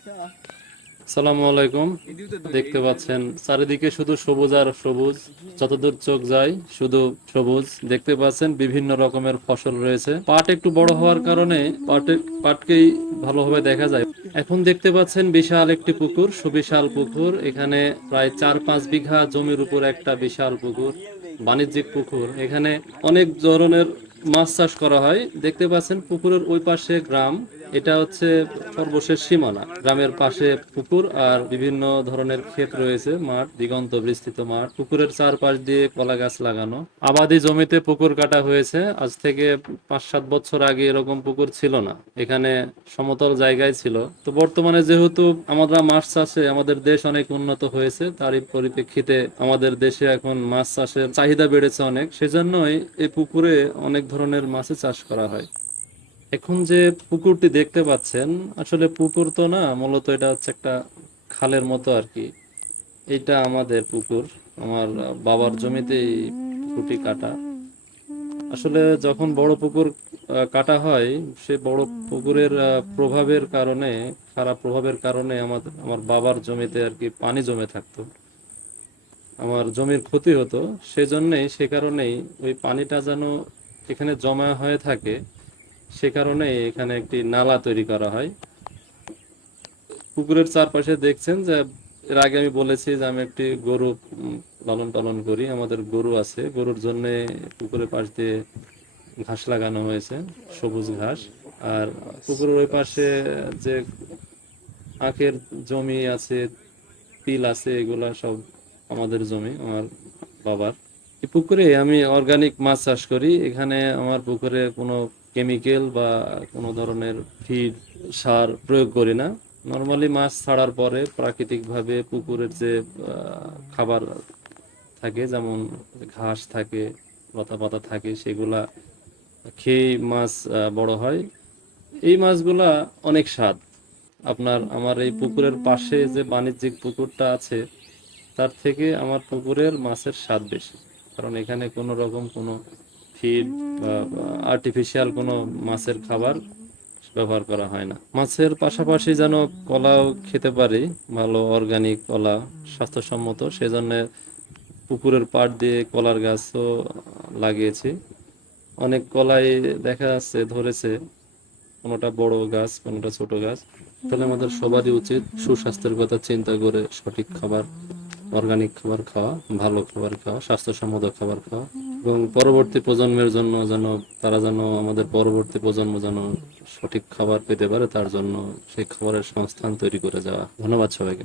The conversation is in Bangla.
আসসালামু আলাইকুম। দেখতে পাচ্ছেন চারিদিকে শুধু সবুজ আর সবুজ, যতদূর চোখ যায় শুধু সবুজ। দেখতে পাচ্ছেন বিভিন্ন রকমের ফসল রয়েছে। পাট একটু বড় হওয়ার কারণে পাটকেই ভালোভাবে দেখা যায়। এখন দেখতে পাচ্ছেন বিশাল একটি পুকুর, সুবিশাল পুকুর। এখানে প্রায় 4-5 বিঘা জমির উপর একটা বিশাল পুকুর, বাণিজ্যিক পুকুর। এখানে অনেক ধরনের মাছ চাষ করা হয়। দেখতে পাচ্ছেন পুকুরের ওই পাশে গ্রাম, এটা হচ্ছে সর্বশেষ সীমানা। গ্রামের পাশে পুকুর আর বিভিন্ন ধরনের ক্ষেত রয়েছে, মাঠ, দিগন্ত বিস্তৃত মাঠ। পুকুরের চারপাশ দিয়ে কলা গাছ লাগানো। আবাদি জমিতে পুকুর কাটা হয়েছে। আজ থেকে 5-7 বছর আগে এরকম পুকুর ছিল না, এখানে সমতল জায়গায় ছিল। তো বর্তমানে যেহেতু আমরা মাছ চাষে আমাদের দেশ অনেক উন্নত হয়েছে, তারই পরিপ্রেক্ষিতে আমাদের দেশে এখন মাছ চাষের চাহিদা বেড়েছে অনেক, সেজন্যই এই পুকুরে অনেক ধরনের মাছের চাষ করা হয়। এখন যে পুকুরটি দেখতে পাচ্ছেন, আসলে পুকুর তো না, মূলত এটা হচ্ছে একটা খালের মতো আর কি। এইটা আমাদের পুকুর, আমার বাবার জমিতে এই পুকুরটি কাটা। আসলে যখন বড় পুকুর কাটা হয়, সে বড় পুকুরের প্রভাবের কারণে, খারাপ প্রভাবের কারণে আমার বাবার জমিতে আর কি পানি জমে থাকতো, আমার জমির ক্ষতি হতো। সেজন্যই, সে কারণেই ওই পানিটা যেন এখানে জমা হয়ে থাকে, সে কারণে এখানে একটি নালা তৈরি করা হয়। পুকুরের চারপাশে দেখছেন যে, এর আগে আমি বলেছি যে আমি একটি গরু লালন পালন করি, আমাদের গরু আছে। গরুর জন্য পুকুরের পাশ দিয়ে ঘাস লাগানো হয়েছে, সবুজ ঘাস। আর পুকুরের ওই পাশে যে আখের জমি আছে, তিল আছে, এগুলা সব আমাদের জমি, আমার বাবার। এই পুকুরে আমি অর্গানিক মাছ চাষ করি। এখানে আমার পুকুরে কোনো কেমিক্যাল বা কোনো ধরনের ফিড, সার প্রয়োগ করি না। নর্মালি মাছ ছাড়ার পরে প্রাকৃতিকভাবে পুকুরের যে খাবার থাকে, যেমন ঘাস থাকে, লতা পাতা থাকে, সেগুলা খেয়ে মাছ বড় হয়। এই মাছগুলা অনেক স্বাদ। আমার এই পুকুরের পাশে যে বাণিজ্যিক পুকুরটা আছে, তার থেকে আমার পুকুরের মাছের স্বাদ বেশি, কারণ এখানে কোনো রকম কোনো ফিড বা আর্টিফিশিয়াল কোনো মাছের খাবার ব্যবহার করা হয় না। মাছের পাশাপাশি যেন কলাও খেতে পারি, ভালো অর্গানিক কলা, স্বাস্থ্যসম্মত, সেজন্য পুকুরের পাড় দিয়ে কলার গাছও লাগিয়েছি। অনেক কলাই দেখা যাচ্ছে ধরেছে, কোনোটা বড় গাছ, কোনোটা ছোট গাছ। তাহলে আমাদের সবারই উচিত সুস্বাস্থ্যের কথা চিন্তা করে সঠিক খাবার, অর্গানিক খাবার খাওয়া, ভালো খাবার খাওয়া, স্বাস্থ্যসম্মত খাবার খাওয়া, এবং পরবর্তী প্রজন্মের জন্য যেন, তারা যেন, আমাদের পরবর্তী প্রজন্ম যেন সঠিক খাবার পেতে পারে, তার জন্য সেই খাবারের সংস্থান তৈরি করে যাওয়া। ধন্যবাদ সবাইকে।